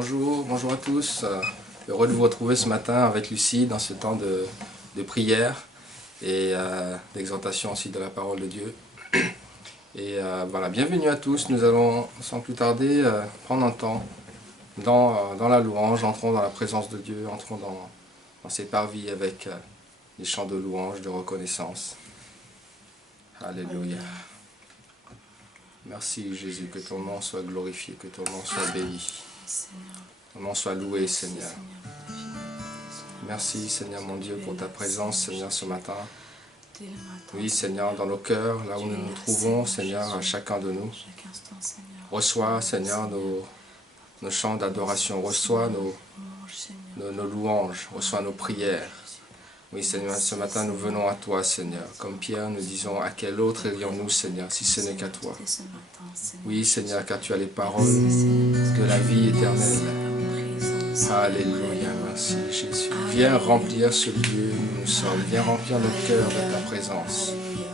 Bonjour à tous. Heureux de vous retrouver ce matin avec Lucie dans ce temps de prière et d'exhortation aussi de la parole de Dieu. Et voilà, bienvenue à tous. Nous allons sans plus tarder prendre un temps dans la louange. Entrons dans la présence de Dieu, entrons dans ses parvis avec des chants de louange, de reconnaissance. Alléluia. Merci Jésus, que ton nom soit glorifié, que ton nom soit béni. Ton nom soit loué, Seigneur. Merci, Seigneur mon Dieu, pour ta présence, Seigneur, ce matin. Oui, Seigneur, dans nos cœurs, là où nous nous trouvons, Seigneur, à chacun de nous. Reçois, Seigneur, nos chants d'adoration. Reçois nos louanges. Reçois nos prières. Oui, Seigneur, ce matin, nous venons à toi, Seigneur. Comme Pierre, nous disons, à quel autre irions-nous, Seigneur, si ce n'est qu'à toi. Oui, Seigneur, car tu as les paroles de la vie éternelle. Alléluia, merci Jésus. Viens remplir ce lieu où nous sommes. Viens remplir nos cœurs de ta présence.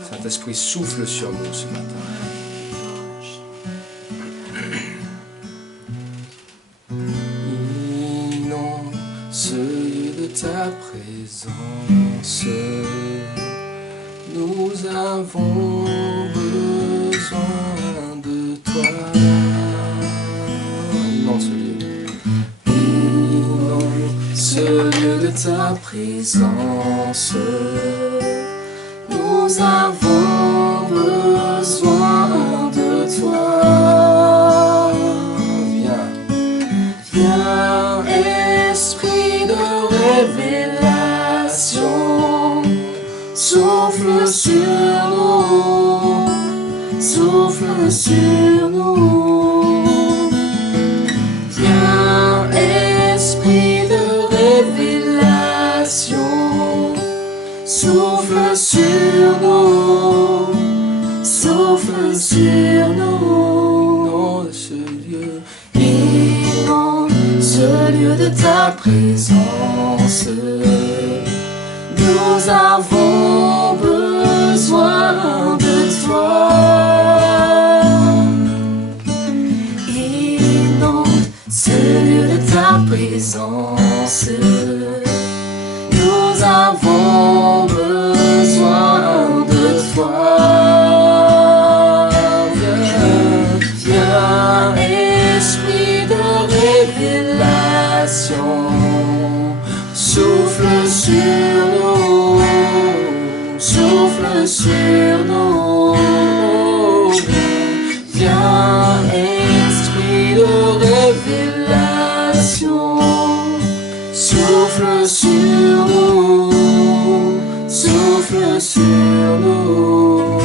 Saint-Esprit, souffle sur nous ce matin. Inonde ce lieu de ta présence. Nous avons besoin de toi. Inonde ce lieu. Inonde ce lieu de ta présence. Nous avons besoin de toi. Viens, Esprit de révélation, souffle sur nous, souffle sur nous. Viens, Esprit de révélation, souffle sur nous, souffle sur nous. Dans ce lieu, inonde ce lieu de ta présence. Nous avons besoin de toi. Inonde ce lieu de ta présence. Nous avons besoin de toi. Viens, Esprit de révélation, souffle sur nous, souffle sur nous. Viens, Esprit de révélation, souffle sur nous, souffle sur nous.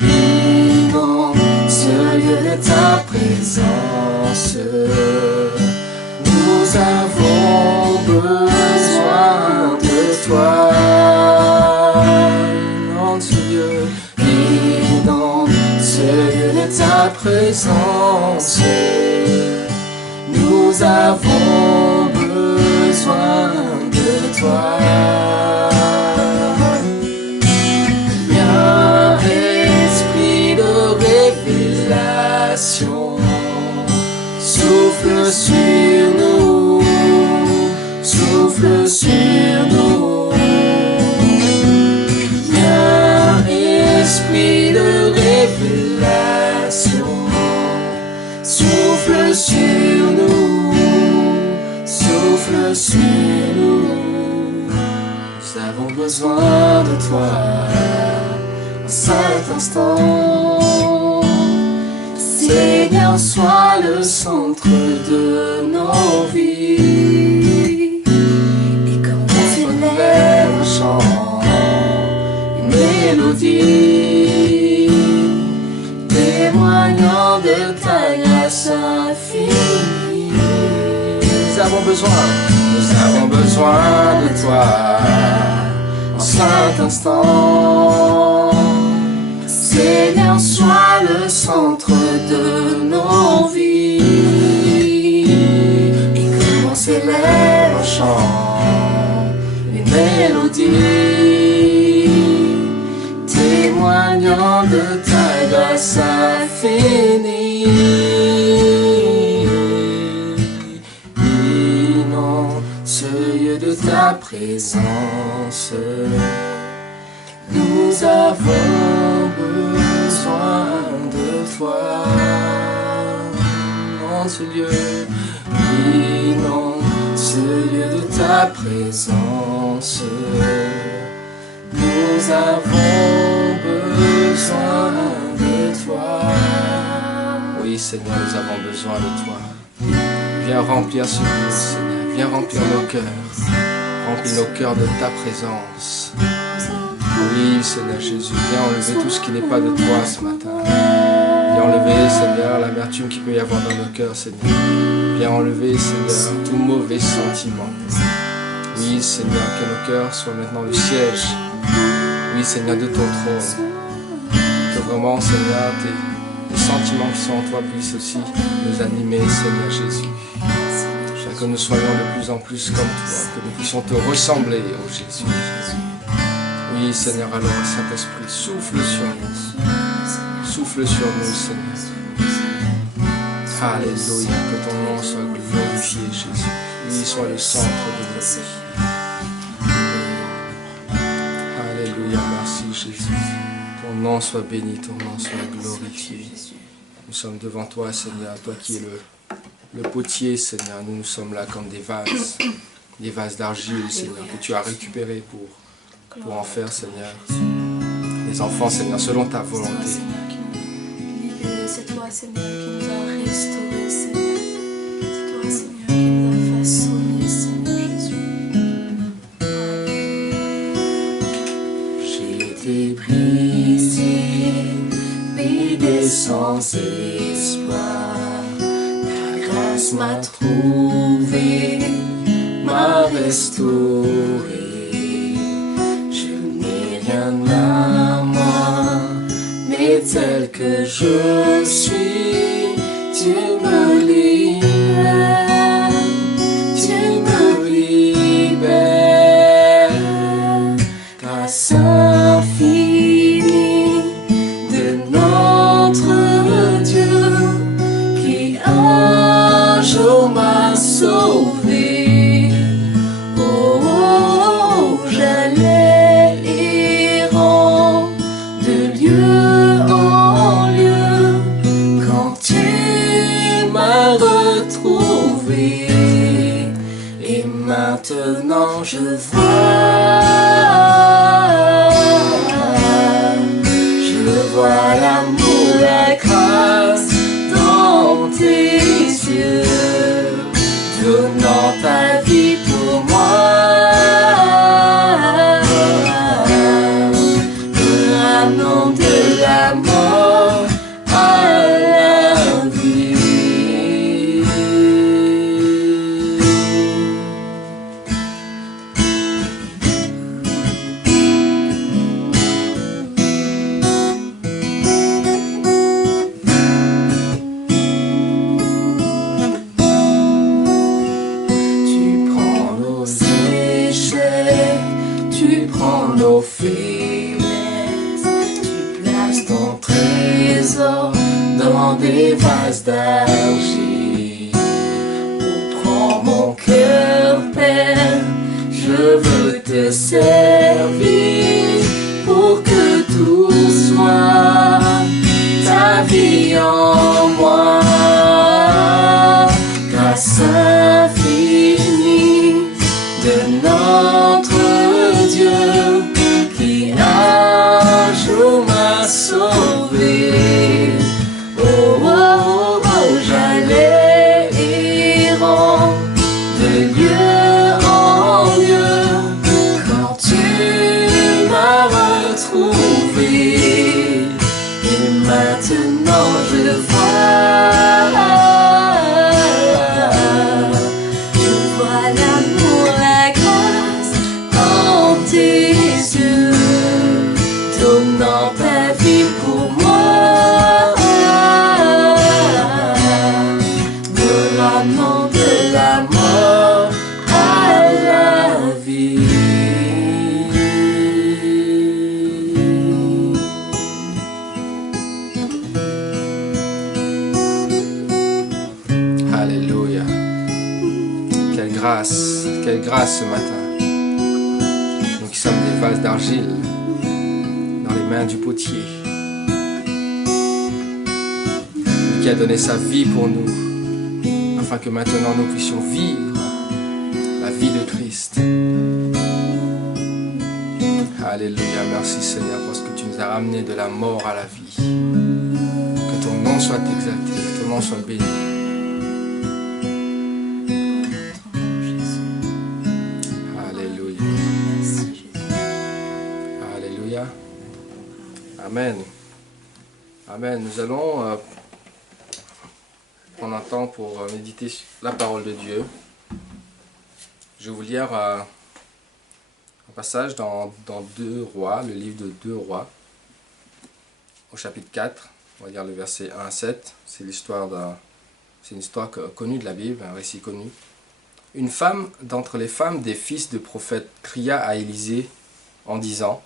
Inonde ce lieu de ta présence. Nous avons besoin de toi. Inonde ce lieu, inonde ce lieu de ta présence. Nous avons besoin de toi. Viens, Esprit de révélation, souffle sur nous, souffle sur nous. Viens, Esprit de révélation, souffle sur nous, souffle sur nous. Nous avons besoin de toi en cet instant. Seigneur, sois le centre de nos vies. Et quand on s'élève un chant, une mélodie, témoignant de ta grâce infinie. Nous avons besoin de toi en cet instant. Seigneur, sois le centre de nos vies. Et comme on s'élève un chant, une mélodie, témoignant de ta grâce infinie. présence. Nous avons besoin de toi. Dans ce lieu, oui, dans ce lieu de ta présence, nous avons besoin de toi. Oui, Seigneur, nous avons besoin de toi. Viens remplir ce lieu, Seigneur. Viens remplir nos cœurs. Remplis nos cœurs de ta présence. Oui, Seigneur Jésus, viens enlever tout ce qui n'est pas de toi ce matin. Viens enlever, Seigneur, l'amertume qu'il peut y avoir dans nos cœurs, Seigneur. Viens enlever, Seigneur, tout mauvais sentiment. Oui, Seigneur, que nos cœurs soient maintenant le siège. Oui, Seigneur, de ton trône. Que vraiment, Seigneur, les sentiments qui sont en toi puissent aussi nous animer, Seigneur Jésus. Que nous soyons de plus en plus comme toi, que nous puissions te ressembler, ô Jésus. Oui, Seigneur, alors, Saint-Esprit, souffle sur nous. Souffle sur nous, Seigneur. Alléluia, que ton nom soit glorifié, Jésus. Oui, sois le centre de notre vie. Alléluia, merci, Jésus. Ton nom soit béni, ton nom soit glorifié. Nous sommes devant toi, Seigneur, toi qui es le potier, Seigneur. Nous sommes là comme des vases d'argile, Seigneur, que tu as récupérés pour en faire, Seigneur, des enfants, Seigneur, selon ta volonté. C'est toi, Seigneur, qui nous a restaurés, Seigneur. C'est toi, Seigneur, qui nous a façonnés, Seigneur Jésus. J'ai été brisé, vidé sans espoir. Ta grâce m'a trouvé, m'a restauré. À moi, mais tel que je suis, tu me libères, tu me libères. Grâce infinie de notre Dieu qui un jour m'a sauvé. Oh, oh, oh, j'allais et maintenant je vois l'amour, la grâce dans tes yeux, donnant ta vie pour moi, me ramenant de la mort à la vie. Nos faiblesses, tu places ton trésor dans des vases d'argile. Oh, prends mon cœur, Père, je veux te servir pour que tout soit ta vie en moi. Grâce infinie de notre Dieu qui un jour m'a sauvé. Oh, oh, oh, oh, j'allais errant de lieu en lieu quand tu m'as retrouvé. Et maintenant je vois l'amour, la grâce en tes yeux, donnant ta vie pour moi, me ramenant de la mort à la vie. Alléluia. Quelle grâce ce matin. vase d'argile dans les mains du potier. Lui qui a donné sa vie pour nous, afin que maintenant nous puissions vivre la vie de Christ. Alléluia, merci Seigneur, parce que tu nous as ramenés de la mort à la vie. Que ton nom soit exalté, que ton nom soit béni. Alléluia. Alléluia. Amen. Amen. Nous allons prendre un temps pour méditer la parole de Dieu. Je vais vous lire un passage dans 2 Rois, le livre de 2 Rois, au chapitre 4, on va lire le verset 1 à 7. C'est une histoire connue de la Bible, un récit connu. Une femme d'entre les femmes des fils de prophètes cria à Élisée en disant :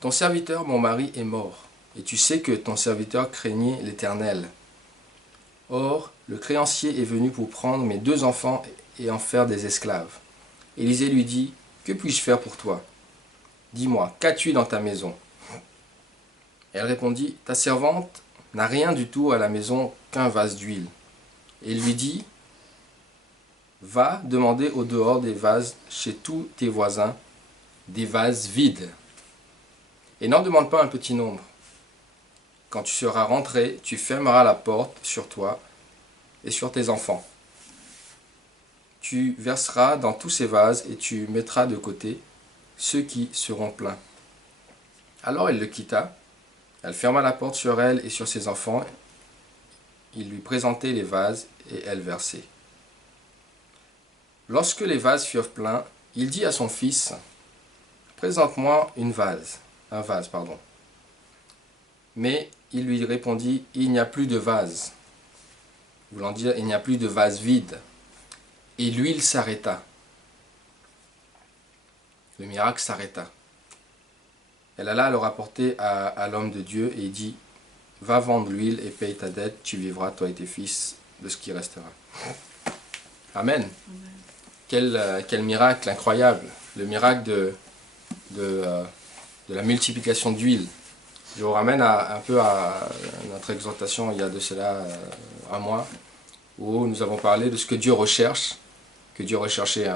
ton serviteur, mon mari, est mort, et tu sais que ton serviteur craignait l'Éternel. Or, le créancier est venu pour prendre mes 2 enfants et en faire des esclaves. Élisée lui dit : que puis-je faire pour toi? Dis-moi, qu'as-tu dans ta maison? Elle répondit : ta servante n'a rien du tout à la maison qu'un vase d'huile. Et il lui dit : va demander au dehors des vases chez tous tes voisins, des vases vides. Et n'en demande pas un petit nombre. Quand tu seras rentré, tu fermeras la porte sur toi et sur tes enfants. Tu verseras dans tous ces vases et tu mettras de côté ceux qui seront pleins. Alors elle le quitta. Elle ferma la porte sur elle et sur ses enfants. Il lui présentait les vases et elle versait. Lorsque les vases furent pleins, il dit à son fils : présente-moi un vase. Mais il lui répondit : il n'y a plus de vase. Voulant dire, il n'y a plus de vase vide. Et l'huile s'arrêta. Le miracle s'arrêta. Elle alla le rapporter à l'homme de Dieu et il dit : va vendre l'huile et paye ta dette, tu vivras, toi et tes fils, de ce qui restera. Amen. Quel miracle incroyable. Le miracle de la multiplication d'huile. Je vous ramène un peu à notre exhortation il y a de cela un mois, où nous avons parlé de ce que Dieu recherche, que Dieu recherchait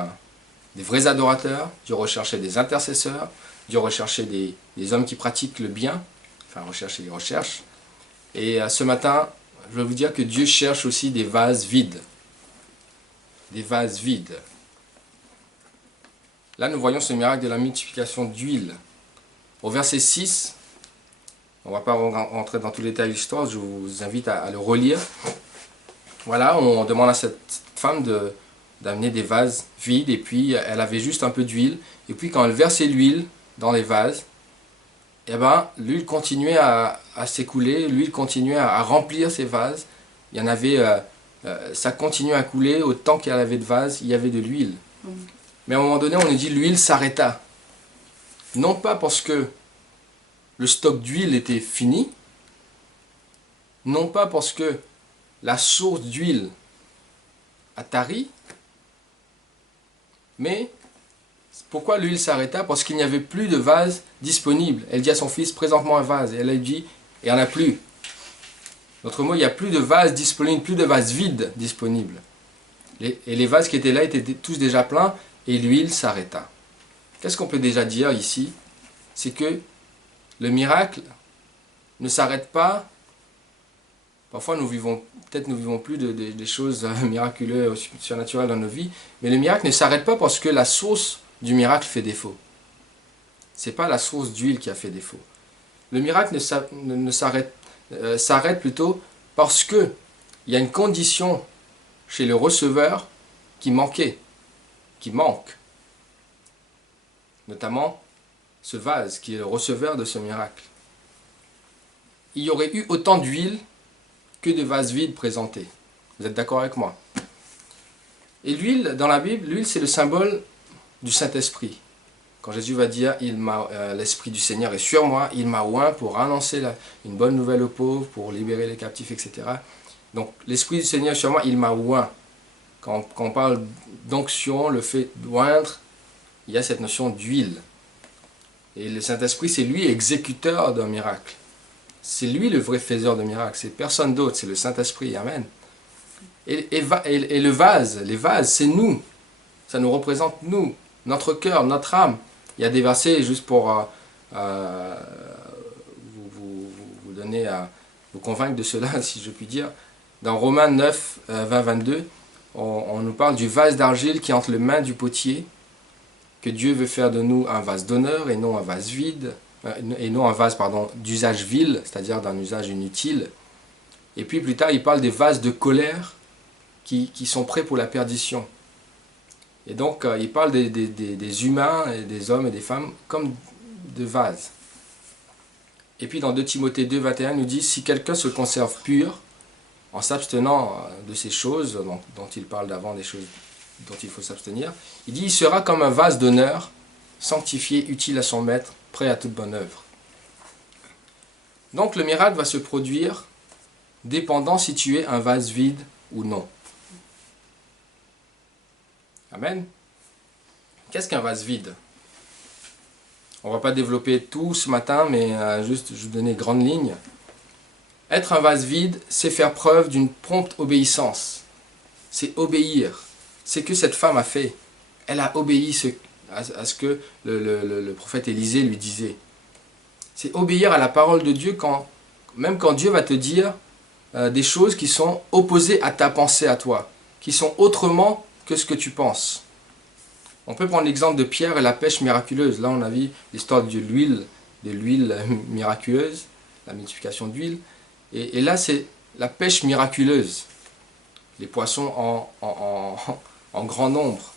des vrais adorateurs, Dieu recherchait des intercesseurs, Dieu recherchait des hommes qui pratiquent le bien, enfin recherche et il recherche. Et ce matin, je vais vous dire que Dieu cherche aussi des vases vides. Des vases vides. Là, nous voyons ce miracle de la multiplication d'huile. Au verset 6, on ne va pas rentrer dans tous les détails de l'histoire, je vous invite à le relire. Voilà, on demande à cette femme d'amener des vases vides, et puis elle avait juste un peu d'huile. Et puis quand elle versait l'huile dans les vases, eh ben, l'huile continuait à s'écouler, l'huile continuait à remplir ces vases. Il y en avait, ça continuait à couler, autant qu'il y avait de vases, il y avait de l'huile. Mais à un moment donné, on nous dit l'huile s'arrêta. Non pas parce que le stock d'huile était fini, non pas parce que la source d'huile a tari, mais pourquoi l'huile s'arrêta? Parce qu'il n'y avait plus de vase disponible. Elle dit à son fils, présente-moi un vase. Et elle lui dit, il n'y en a plus. D'autres mots, il n'y a plus de vase disponible, plus de vase vide disponible. Et les vases qui étaient là étaient tous déjà pleins, et l'huile s'arrêta. Qu'est-ce qu'on peut déjà dire ici? C'est que le miracle ne s'arrête pas. Parfois, nous vivons plus des choses miraculeuses, surnaturelles dans nos vies, mais le miracle ne s'arrête pas parce que la source du miracle fait défaut. Ce n'est pas la source d'huile qui a fait défaut. Le miracle s'arrête plutôt parce qu'il y a une condition chez le receveur qui manque. Notamment ce vase qui est le receveur de ce miracle. Il y aurait eu autant d'huile que de vases vides présentés. Vous êtes d'accord avec moi? Et l'huile, dans la Bible, l'huile c'est le symbole du Saint-Esprit. Quand Jésus va dire « l'Esprit du Seigneur est sur moi, il m'a oint pour annoncer une bonne nouvelle aux pauvres, pour libérer les captifs, etc. » Donc l'Esprit du Seigneur est sur moi, il m'a oint. Quand on parle d'onction, le fait d'oindre, il y a cette notion d'huile. Et le Saint-Esprit, c'est lui exécuteur d'un miracle. C'est lui le vrai faiseur de miracles. C'est personne d'autre, c'est le Saint-Esprit. Amen. Et le vase, les vases, c'est nous. Ça nous représente nous, notre cœur, notre âme. Il y a des versets, juste pour vous donner à vous convaincre de cela, si je puis dire. Dans Romains 9, 20-22, on nous parle du vase d'argile qui est entre les mains du potier, que Dieu veut faire de nous un vase d'honneur et non un vase vide, et non un vase d'usage vil, c'est-à-dire d'un usage inutile. Et puis plus tard, il parle des vases de colère qui sont prêts pour la perdition. Et donc, il parle des humains, et des hommes et des femmes comme de vases. Et puis dans 2 Timothée 2, 21, il nous dit « Si quelqu'un se conserve pur, en s'abstenant de ces choses dont il parle d'avant, des choses dont il faut s'abstenir, il dit « Il sera comme un vase d'honneur, sanctifié, utile à son maître, prêt à toute bonne œuvre. » Donc le miracle va se produire dépendant si tu es un vase vide ou non. Amen. Qu'est-ce qu'un vase vide? On ne va pas développer tout ce matin, mais juste je vous donner une grande ligne. Être un vase vide, c'est faire preuve d'une prompte obéissance. C'est obéir. C'est ce que cette femme a fait. Elle a obéi à ce que le prophète Élisée lui disait. C'est obéir à la parole de Dieu même quand Dieu va te dire des choses qui sont opposées à ta pensée à toi, qui sont autrement que ce que tu penses. On peut prendre l'exemple de Pierre et la pêche miraculeuse. Là, on a vu l'histoire de l'huile miraculeuse, la multiplication d'huile. Et là, c'est la pêche miraculeuse. Les poissons en grand nombre.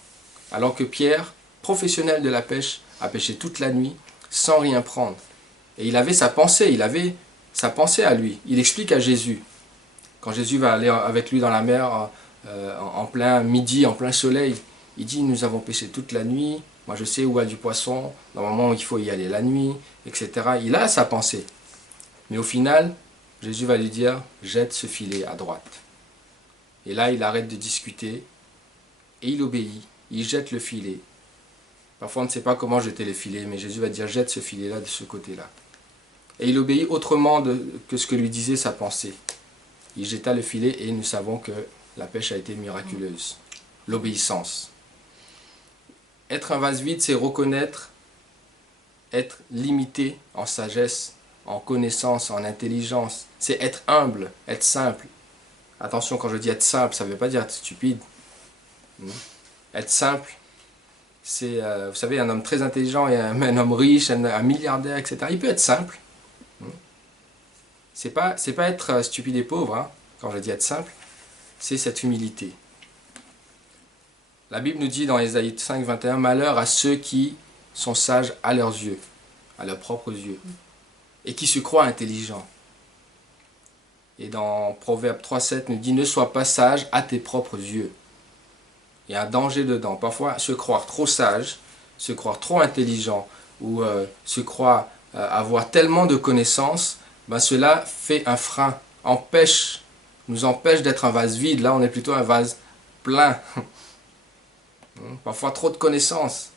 Alors que Pierre, professionnel de la pêche, a pêché toute la nuit sans rien prendre. Et il avait sa pensée à lui. Il explique à Jésus. Quand Jésus va aller avec lui dans la mer en plein midi, en plein soleil, il dit, nous avons pêché toute la nuit, moi je sais où il y a du poisson, normalement il faut y aller la nuit, etc. Il a sa pensée. Mais au final, Jésus va lui dire, jette ce filet à droite. Et là, il arrête de discuter, et il obéit, il jette le filet. Parfois on ne sait pas comment jeter le filet, mais Jésus va dire, jette ce filet-là de ce côté-là. Et il obéit autrement que ce que lui disait sa pensée. Il jeta le filet et nous savons que la pêche a été miraculeuse. L'obéissance. Être un vase vide, c'est reconnaître, être limité en sagesse, en connaissance, en intelligence. C'est être humble, être simple. Attention, quand je dis être simple, ça ne veut pas dire être stupide. Être simple, c'est, vous savez, un homme très intelligent et un homme riche, un milliardaire, etc. Il peut être simple. C'est pas être stupide et pauvre, hein, quand je dis être simple, c'est cette humilité. La Bible nous dit dans Ésaïe 5, 21, « Malheur à ceux qui sont sages à leurs yeux, à leurs propres yeux, et qui se croient intelligents. » Et dans Proverbe 3, 7, nous dit « Ne sois pas sage à tes propres yeux. » Il y a un danger dedans. Parfois, se croire trop sage, se croire trop intelligent, ou se croire avoir tellement de connaissances, cela fait un frein, nous empêche d'être un vase vide. Là, on est plutôt un vase plein. Parfois trop de connaissances.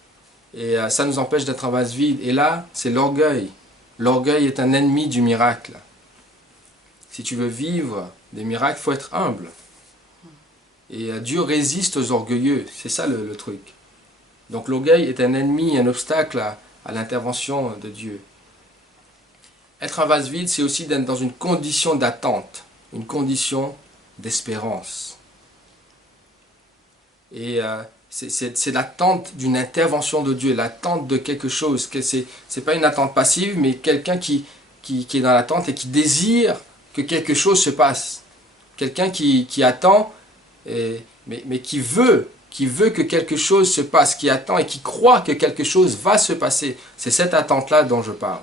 Et ça nous empêche d'être un vase vide. Et là, c'est l'orgueil. L'orgueil est un ennemi du miracle. Si tu veux vivre des miracles, il faut être humble. Et Dieu résiste aux orgueilleux. C'est ça le truc. Donc l'orgueil est un ennemi, un obstacle à l'intervention de Dieu. Être un vase vide, c'est aussi d'être dans une condition d'attente, une condition d'espérance. Et c'est l'attente d'une intervention de Dieu, l'attente de quelque chose. Ce n'est pas une attente passive, mais quelqu'un qui est dans l'attente et qui désire que quelque chose se passe. Quelqu'un qui attend, mais qui veut que quelque chose se passe, qui attend et qui croit que quelque chose va se passer. C'est cette attente-là dont je parle.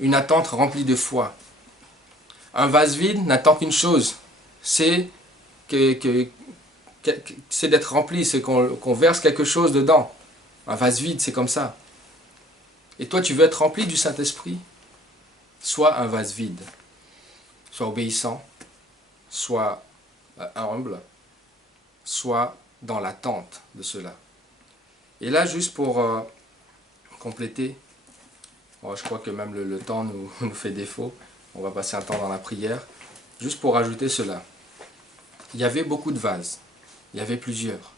Une attente remplie de foi. Un vase vide n'attend qu'une chose, c'est d'être rempli, c'est qu'on verse quelque chose dedans. Un vase vide, c'est comme ça. Et toi, tu veux être rempli du Saint-Esprit? Sois un vase vide. Sois obéissant, sois humble, sois dans l'attente de cela. Et là, juste pour compléter, Bon, je crois que même le temps nous fait défaut. On va passer un temps dans la prière. Juste pour rajouter cela. Il y avait beaucoup de vases. Il y avait plusieurs.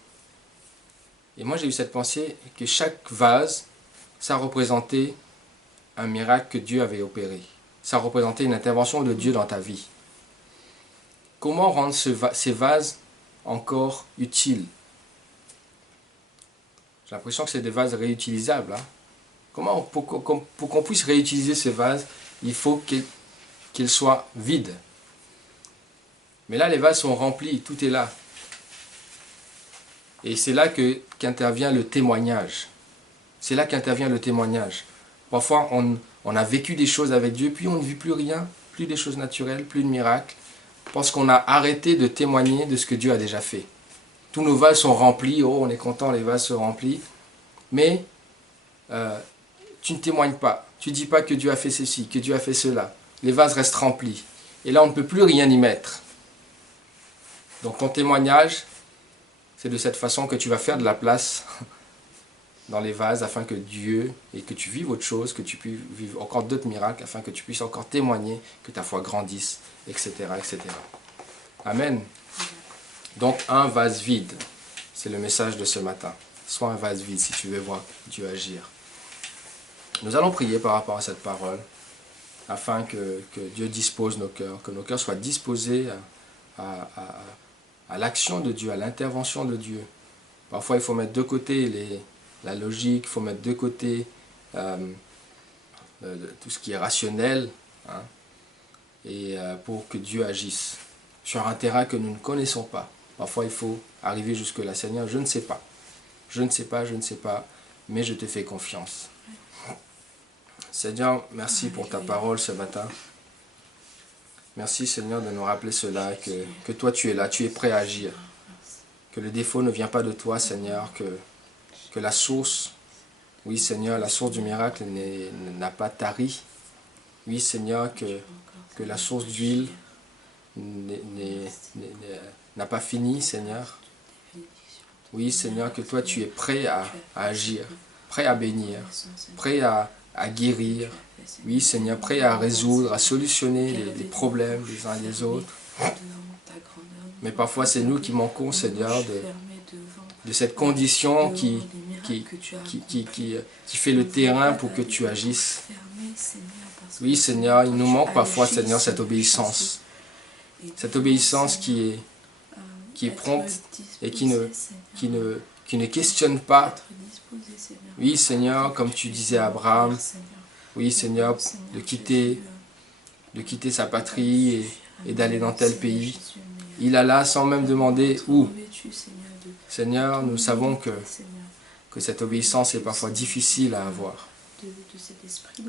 Et moi j'ai eu cette pensée que chaque vase, ça représentait un miracle que Dieu avait opéré. Ça représentait une intervention de Dieu dans ta vie. Comment rendre ces vases encore utiles? J'ai l'impression que c'est des vases réutilisables. Hein? Comment, pour qu'on puisse réutiliser ces vases, il faut qu'ils soient vides. Mais là, les vases sont remplis, tout est là. Et c'est là qu'intervient le témoignage. C'est là qu'intervient le témoignage. Parfois, on a vécu des choses avec Dieu, puis on ne vit plus rien, plus des choses naturelles, plus de miracles, parce qu'on a arrêté de témoigner de ce que Dieu a déjà fait. Tous nos vases sont remplis, oh, on est content, les vases sont remplis, mais tu ne témoignes pas. Tu ne dis pas que Dieu a fait ceci, que Dieu a fait cela. Les vases restent remplis. Et là, on ne peut plus rien y mettre. Donc ton témoignage, c'est de cette façon que tu vas faire de la place dans les vases afin que Dieu, et que tu vives autre chose, que tu puisses vivre encore d'autres miracles, afin que tu puisses encore témoigner, que ta foi grandisse, etc. etc. Amen. Donc un vase vide, c'est le message de ce matin. Sois un vase vide si tu veux voir Dieu agir. Nous allons prier par rapport à cette parole, afin que Dieu dispose nos cœurs, que nos cœurs soient disposés à l'action de Dieu, à l'intervention de Dieu. Parfois, il faut mettre de côté la logique, il faut mettre de côté tout ce qui est rationnel, hein, et pour que Dieu agisse sur un terrain que nous ne connaissons pas. Parfois, il faut arriver jusque-là. Seigneur, je ne sais pas. Je ne sais pas, mais je te fais confiance. Seigneur, merci pour ta parole ce matin. Merci Seigneur de nous rappeler cela, que toi tu es là, tu es prêt à agir. Que le défaut ne vient pas de toi Seigneur, que la source, oui Seigneur, la source du miracle n'a pas tari. Oui Seigneur, que la source d'huile n'a pas fini Seigneur. Oui Seigneur, que toi tu es prêt à agir, prêt à bénir, prêt à guérir. Oui Seigneur, prêt à résoudre, à solutionner les problèmes des uns et des autres. Mais parfois c'est nous qui manquons Seigneur de cette condition qui fait le terrain pour que tu agisses. Oui Seigneur, il nous manque parfois Seigneur cette obéissance. Cette obéissance qui est prompte et qui ne questionne pas. Oui Seigneur, comme tu disais à Abraham, oui Seigneur, de quitter sa patrie et d'aller dans tel pays. Il alla sans même demander où. Seigneur, nous savons que cette obéissance est parfois difficile à avoir.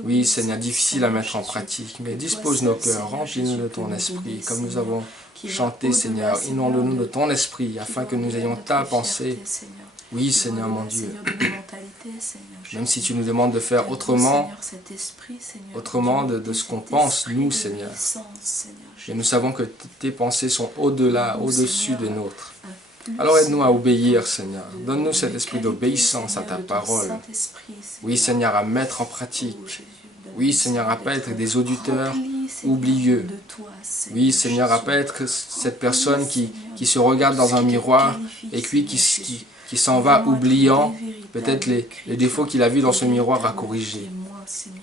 Oui Seigneur, difficile à mettre en pratique, mais dispose nos cœurs, remplis-nous de ton esprit, comme nous avons chanté Seigneur, inonde-nous de ton esprit, afin que nous ayons ta pensée. Oui Seigneur mon Dieu, même si tu nous demandes de faire autrement de ce qu'on pense, nous Seigneur. Et nous savons que tes pensées sont au-delà, au-dessus des nôtres. Alors aide-nous à obéir Seigneur. Donne-nous cet esprit d'obéissance à ta parole. Oui Seigneur, à mettre en pratique. Oui Seigneur, à ne pas être des auditeurs oublieux. Oui Seigneur, à ne pas être cette personne qui se regarde dans un miroir et puis qui s'en va oubliant peut-être les défauts qu'il a vus dans ce miroir à corriger.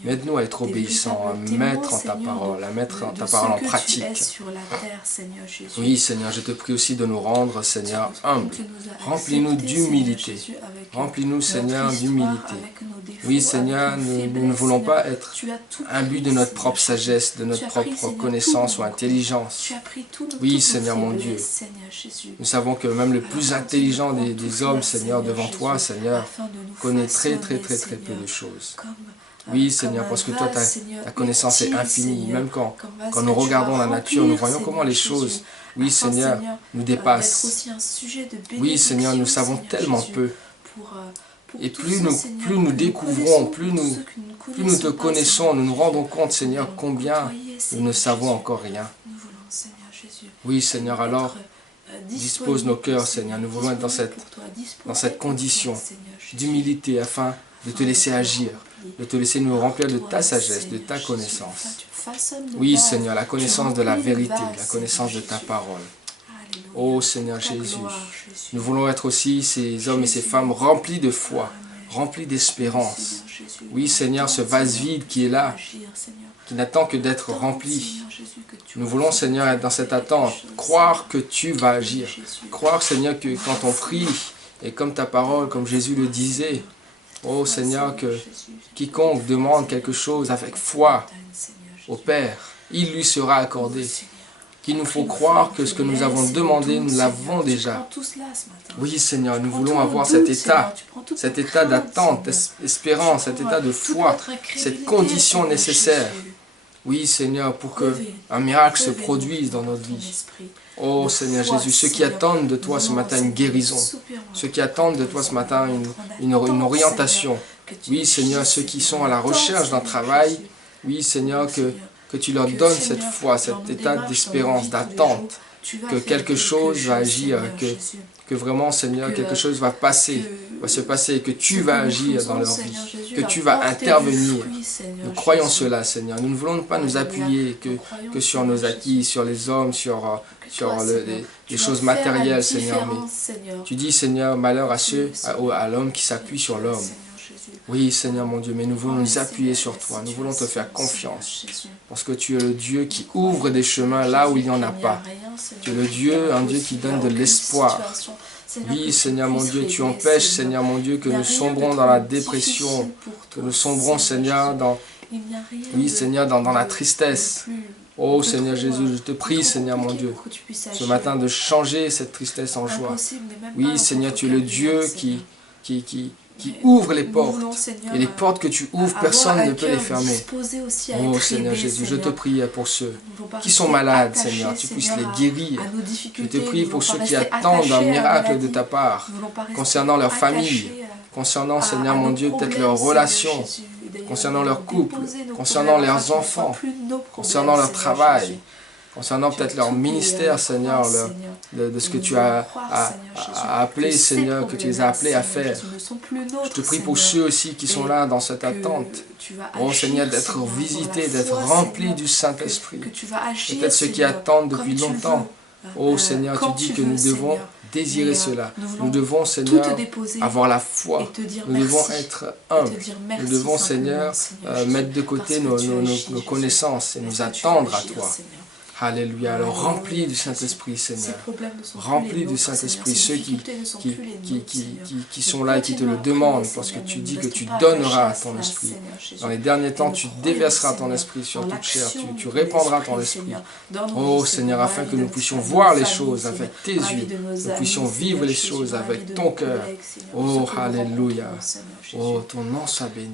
Mais aide-nous à être obéissants, à mettre en ta parole, en pratique. Oui, Seigneur, je te prie aussi de nous rendre, Seigneur, humbles. Remplis-nous d'humilité. Remplis-nous, Seigneur, d'humilité. Oui, Seigneur, nous ne voulons pas être imbus de notre propre sagesse, de notre propre connaissance ou intelligence. Oui, Seigneur, mon Dieu. Nous savons que même le plus intelligent des hommes, Seigneur, devant toi, Seigneur, connaît très peu de choses. Oui, Seigneur, parce que toi, ta connaissance est infinie. Même quand nous regardons la nature, nous voyons comment les choses, oui, Seigneur, nous dépassent. Oui, Seigneur, nous savons tellement peu. Et plus nous découvrons, plus nous te connaissons, nous nous rendons compte, Seigneur, combien nous ne savons encore rien. Oui, Seigneur, alors, dispose nos cœurs, Seigneur. Nous voulons être dans cette condition d'humilité afin de te laisser agir, de te laisser nous remplir de ta sagesse, de ta connaissance. Oui, Seigneur, la connaissance de la vérité, la connaissance de ta parole. Oh Seigneur Jésus, nous voulons être aussi ces hommes et ces femmes remplis de foi, remplis d'espérance. Oui, Seigneur, ce vase vide qui est là, qui n'attend que d'être rempli. Nous voulons, Seigneur, être dans cette attente, croire que tu vas agir. Croire, Seigneur, que quand on prie, et comme ta parole, comme Jésus le disait, oh Seigneur, que quiconque demande quelque chose avec foi au Père, il lui sera accordé. Qu'il nous faut croire que ce que nous avons demandé, nous l'avons déjà. Oui, Seigneur, nous voulons avoir cet état d'attente, d'espérance, cet état de foi, cette condition nécessaire. Oui, Seigneur, pour qu'un miracle se produise dans notre vie. Oh Seigneur Jésus, ceux qui attendent de toi ce matin une guérison, ceux qui attendent de toi ce matin une orientation. Oui, Seigneur, ceux qui sont à la recherche d'un travail, oui, Seigneur, que tu leur donnes cette foi, cet état d'espérance, d'attente, que quelque chose va agir, que vraiment, Seigneur, quelque chose va se passer, que tu vas agir dans leur vie, que tu vas intervenir. Nous croyons cela, Seigneur. Nous ne voulons pas nous appuyer que sur nos acquis, sur les hommes, sur les choses matérielles, Seigneur. Mais tu dis, Seigneur, malheur à l'homme qui s'appuie sur l'homme. Oui, Seigneur mon Dieu, mais nous voulons nous appuyer sur toi, nous voulons te faire confiance, parce que tu es le Dieu qui ouvre des chemins là où il n'y en a pas. Tu es le Dieu, un Dieu qui donne de l'espoir. Oui, Seigneur mon Dieu, tu empêches, Seigneur mon Dieu, que nous sombrons dans la dépression, que nous sombrons, Seigneur, dans la tristesse. Oh Seigneur Jésus, je te prie, Seigneur mon Dieu, ce matin de changer cette tristesse en joie. Oui, Seigneur, tu es le Dieu qui ouvre les portes. Et les portes que tu ouvres, personne ne peut les fermer. Oh Seigneur Jésus, je te prie pour ceux qui sont malades, Seigneur, tu puisses les guérir. Je te prie pour ceux qui attendent un miracle de ta part, concernant leur famille, concernant, Seigneur mon Dieu, peut-être leurs relations, concernant leur couple, concernant leurs enfants, concernant leur travail, concernant peut-être leur ministère, Seigneur, de ce que tu as appelé, Seigneur, que tu les as appelés à faire. Je te prie pour ceux aussi qui sont là dans cette attente. Oh Seigneur, d'être visités, d'être remplis du Saint-Esprit. Peut-être ceux qui attendent depuis longtemps. Oh Seigneur, tu dis que nous devons désirer cela. Nous devons, Seigneur, avoir la foi. Nous devons être humbles. Nous devons, Seigneur, mettre de côté nos connaissances et nous attendre à toi. Alléluia. Alors remplis du Saint-Esprit, Seigneur. Remplis du Saint-Esprit ceux qui sont là et qui te le demandent, parce que tu dis que tu donneras ton esprit. Dans les derniers temps, tu déverseras ton esprit sur toute chair. Tu répandras ton esprit. Oh Seigneur, afin que nous puissions voir les choses avec tes yeux. Nous puissions vivre les choses avec ton cœur. Oh, Alléluia. Oh, ton nom soit béni.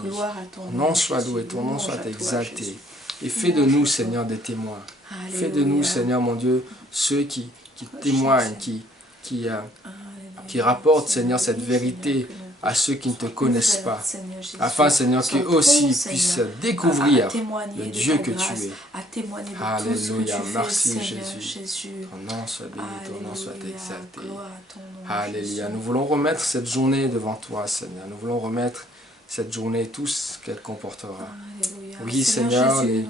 Ton nom soit loué, ton nom soit exalté. Et fais de nous, Seigneur, des témoins. Fais de nous, Seigneur mon Dieu, ceux qui témoignent, qui rapportent, Seigneur, cette vérité à ceux qui ne te connaissent pas, afin, Seigneur, qu'eux aussi puissent découvrir le Dieu que tu es. Alléluia, merci Jésus. Ton nom soit béni, ton nom soit exalté. Alléluia, nous voulons remettre cette journée devant toi, Seigneur. Nous voulons remettre cette journée, tout ce qu'elle comportera. Oui, Seigneur, les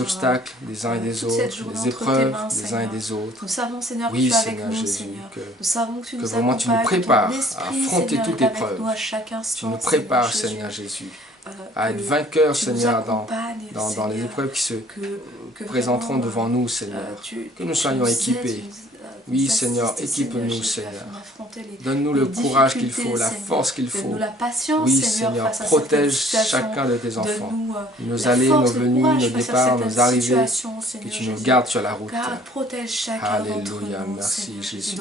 obstacles des uns et des autres, les épreuves des uns et des autres. Nous savons, Seigneur, oui, que tu es avec Seigneur nous, Jésus, Seigneur. que Nous savons que tu nous vraiment tu nous accompagnes, prépares ton esprit, à affronter Seigneur, toute est avec épreuve. nous à chaque instant, Tu nous prépares, Jésus. Seigneur Jésus, à être vainqueurs, Seigneur, dans les épreuves qui se présenteront devant nous, Seigneur. Que nous soyons équipés. Oui, Seigneur, équipe-nous, Seigneur. Donne-nous le courage qu'il faut, la force qu'il faut. Oui, Seigneur, protège chacun de tes enfants. Nos allées, nos venues, nos départs, nos arrivées, que tu nous gardes sur la route. Alléluia, merci Jésus.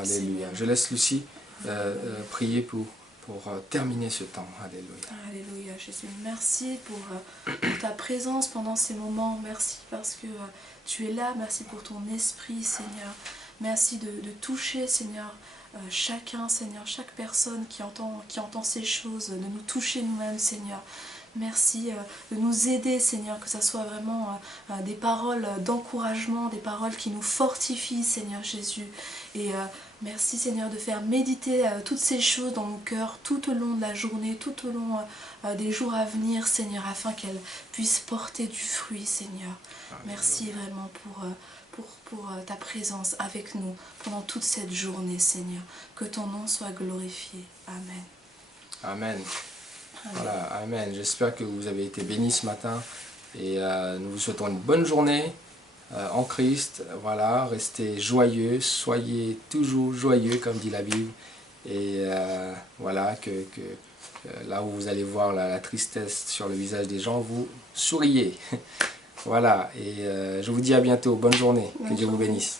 Alléluia. Je laisse Lucie prier pour terminer ce temps. Alléluia. Alléluia, Jésus. Merci pour ta présence pendant ces moments. Merci parce que tu es là. Merci pour ton esprit, Seigneur. Merci de toucher, Seigneur, chacun, Seigneur, chaque personne qui entend ces choses, de nous toucher nous-mêmes, Seigneur. Merci de nous aider, Seigneur, que ce soit vraiment des paroles d'encouragement, des paroles qui nous fortifient, Seigneur Jésus. Et Merci Seigneur de faire méditer toutes ces choses dans nos cœurs tout au long de la journée, tout au long des jours à venir, Seigneur, afin qu'elles puissent porter du fruit, Seigneur. Merci vraiment pour ta présence avec nous pendant toute cette journée, Seigneur. Que ton nom soit glorifié. Amen. Amen. Voilà, amen. J'espère que vous avez été bénis ce matin et nous vous souhaitons une bonne journée en Christ. Voilà, restez joyeux, soyez toujours joyeux comme dit la Bible. Et voilà, que là où vous allez voir la tristesse sur le visage des gens, vous souriez. Voilà, et je vous dis à bientôt. Bonne journée. Que Dieu vous bénisse.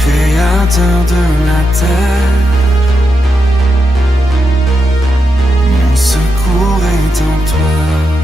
Créateur de la terre, mon secours est en toi.